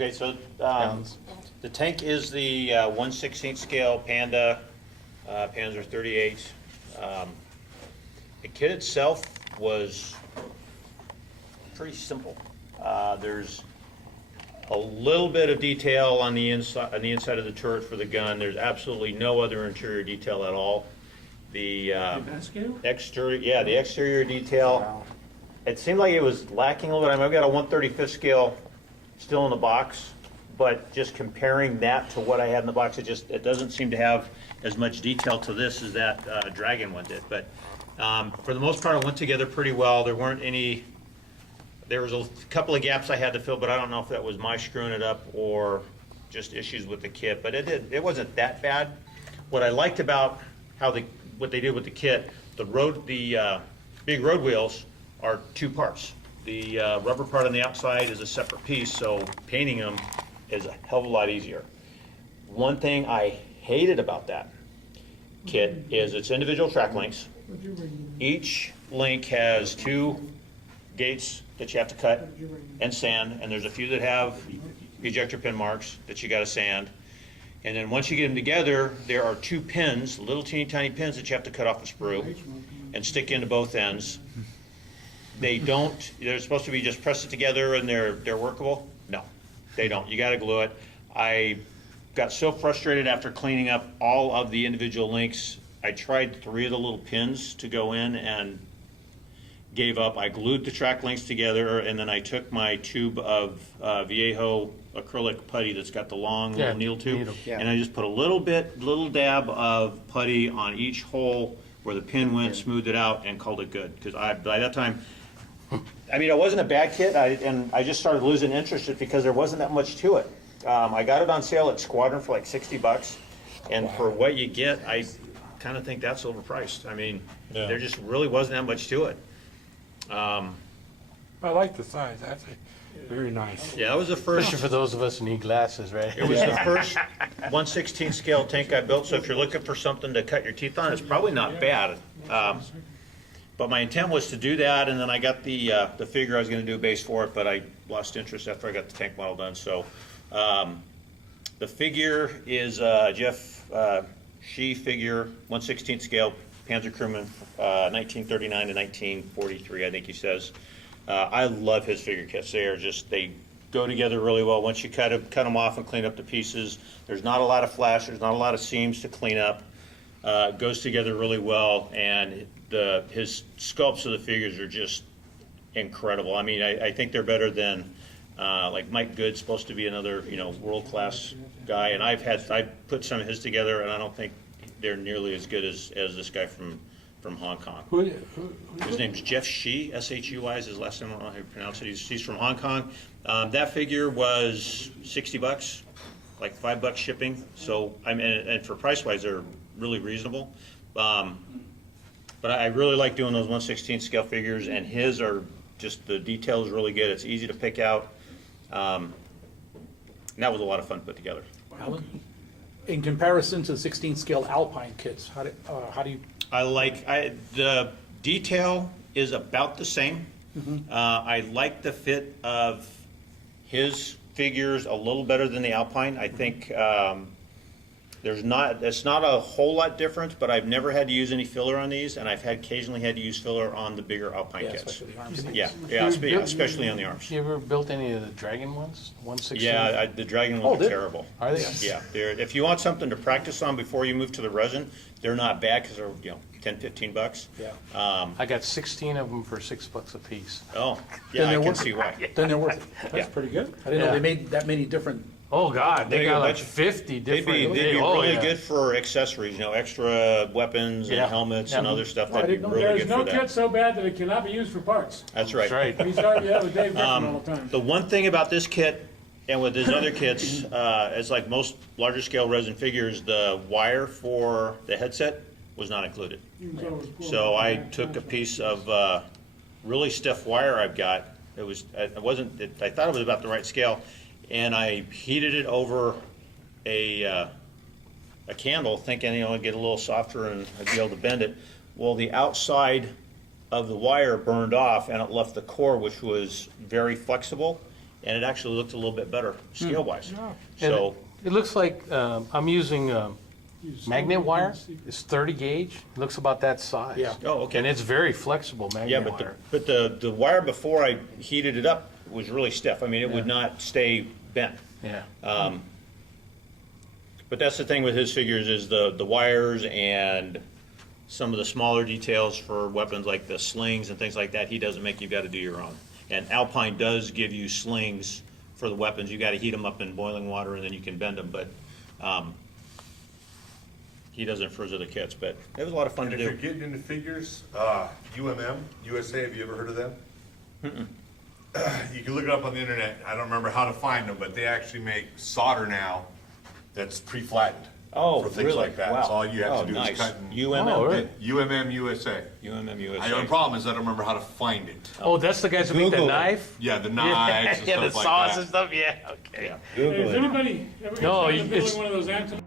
Okay, so the tank is the 1/16 scale Panda Panzer 38. The kit itself was pretty simple. There's a little bit of detail on the inside of the turret for the gun. There's absolutely no other interior detail at all. The exterior, the exterior detail. It seemed like it was lacking a little bit. I mean, I've got a 1/35 scale still in the box, but just comparing that to what I had in the box, it doesn't seem to have as much detail to this as that Dragon one did. But for the most part, it went together pretty well. There weren't any. There was a couple of gaps I had to fill, but I don't know if that was my screwing it up or just issues with the kit. But it wasn't that bad. What I liked about what they did with the kit, the big road wheels are two parts. The rubber part on the outside is a separate piece, so painting them is a hell of a lot easier. One thing I hated about that kit is its individual track links. Each link has two gates that you have to cut and sand, and there's a few that have ejector pin marks that you got to sand. And then once you get them together, there are two pins, little teeny tiny pins that you have to cut off the sprue and stick into both ends. They're supposed to be just press it together and they're workable. No, they don't. You got to glue it. I got so frustrated after cleaning up all of the individual links. I tried 3 of the little pins to go in and gave up. I glued the track links together, and then I took my tube of Viejo acrylic putty that's got the long little needle tube, and I just put a little dab of putty on each hole where the pin went, smoothed it out, and called it good. Because by that time, I mean, it wasn't a bad kit, and I just started losing interest because there wasn't that much to it. I got it on sale at Squadron for like $60, and for what you get, I kind of think that's overpriced. I mean, there just really wasn't that much to it. I like the size. That's very nice. Yeah, that was the first. Especially for those of us who need glasses, right? It was the first 1/16 scale tank I built. So if you're looking for something to cut your teeth on, it's probably not bad. But my intent was to do that, and then I got the figure I was going to do a base for it, but I lost interest after I got the tank model done. So the figure is Jeff Shui figure, 1/16 scale. Panzer Crewman, 1939 to 1943, I think he says. I love his figure kits. They go together really well. Once you cut them off and clean up the pieces, there's not a lot of flash, there's not a lot of seams to clean up. It goes together really well, and his sculpts of the figures are just incredible. I mean, I think they're better than like Mike Good's supposed to be another world-class guy, and I've put some of his together, and I don't think they're nearly as good as this guy from Hong Kong. His name's Jeff Shui, S-H-U-I is his last name. I don't know how you pronounce it. He's from Hong Kong. That figure was $60, like $5 shipping. So I mean, and for price-wise, they're really reasonable. But I really like doing those 1/16 scale figures, and his are just, the detail is really good. It's easy to pick out. And that was a lot of fun to put together. Alan? In comparison to the 16 scale Alpine kits, how do you? The detail is about the same. I like the fit of his figures a little better than the Alpine. I think it's not a whole lot different, but I've never had to use any filler on these, and I've occasionally had to use filler on the bigger Alpine kits. Especially the arms. Especially on the arms. You ever built any of the Dragon ones? 1/16? Yeah, the Dragon ones are terrible. Are they? Yeah, if you want something to practice on before you move to the resin, they're not bad because they're $10-15. Yeah. I got 16 of them for $6 a piece. Oh, yeah, I can see why. Then they're worth it. That's pretty good. I didn't know they made that many different. Oh God, they got like bet you- 50 They'd different. be really good for accessories, extra weapons and Yeah. helmets and other stuff. I That'd be didn't know really There's good no for kit that. so bad that it cannot be used for parts. That's right. That's right. We started that with Dave Griffin all the time. The one thing about this kit and with his other kits, it's like most larger scale resin figures, the wire for the headset was not included. So I took a piece of really stiff wire I've got. I thought it was about the right scale, and I heated it over a candle, thinking it'd get a little softer and I'd be able to bend it. Well, the outside of the wire burned off, and it left the core, which was very flexible, and it actually looked a little bit better scale-wise. And So, it looks like, I'm using Use magnet some wire. secret- It's 30 gauge. It looks about that size. Yeah. oh, okay. And it's very flexible Yeah, magnet wire. but the wire before I heated it up was really stiff. I mean, it would not stay bent. Yeah. But that's the thing with his figures is the wires and some of the smaller details for weapons like the slings and things like that, he doesn't make, you've got to do your own. And Alpine does give you slings for the weapons. You got to heat them up in boiling water and then you can bend them, but he doesn't for his other kits. But it was a lot of fun And to if you're do. getting into figures, UMM, USA, have you ever heard of them? You can look it up on the internet. I don't remember how to find them, but they actually make solder now that's pre-flattened. Oh, for things really? like that. Wow. So all you have Oh, to do nice. is cut. And, UMM? Oh, really? UMM USA. UMM USA. The only problem is I don't remember how to find it. Oh, that's the guys who make the Google it. knife? Yeah, the knives and Yeah, the stuff like saws that. and stuff, yeah, okay. Yeah. Hey, has anybody ever No, tried it's- building one of those antennas?